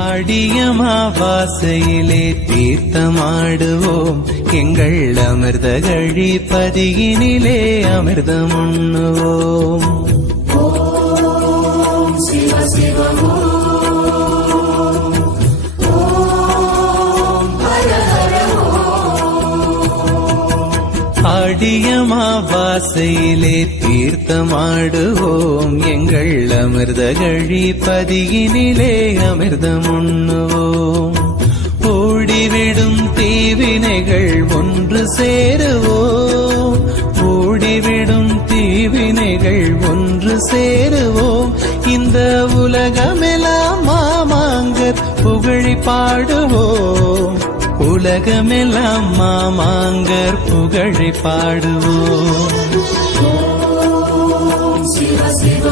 ஆடியமாவாசையிலே தீர்த்தமாடுவோம் எங்கள் அமிர்த கழிப்பதியினிலே அமிர்தம் உண்ணுவோம். ஓம் சிவ சிவ ஆடியமாவாசையிலே தீர்த்தமாடுவோம் எங்கள் அமிர்த கழிப்பதியினிலே அமிர்தம் உண்ணுவோம். ஓடிவிடும் தீவினைகள் ஒன்று சேருவோம், ஓடிவிடும் தீவினைகள் ஒன்று சேருவோம். இந்த உலகமெல்லாம் மாமாங்கர் புகழி பாடுவோம், உலகமெல்லாம் மாமாங்கர் புகழை பாடுவோம். ஓம் சிவ சிவ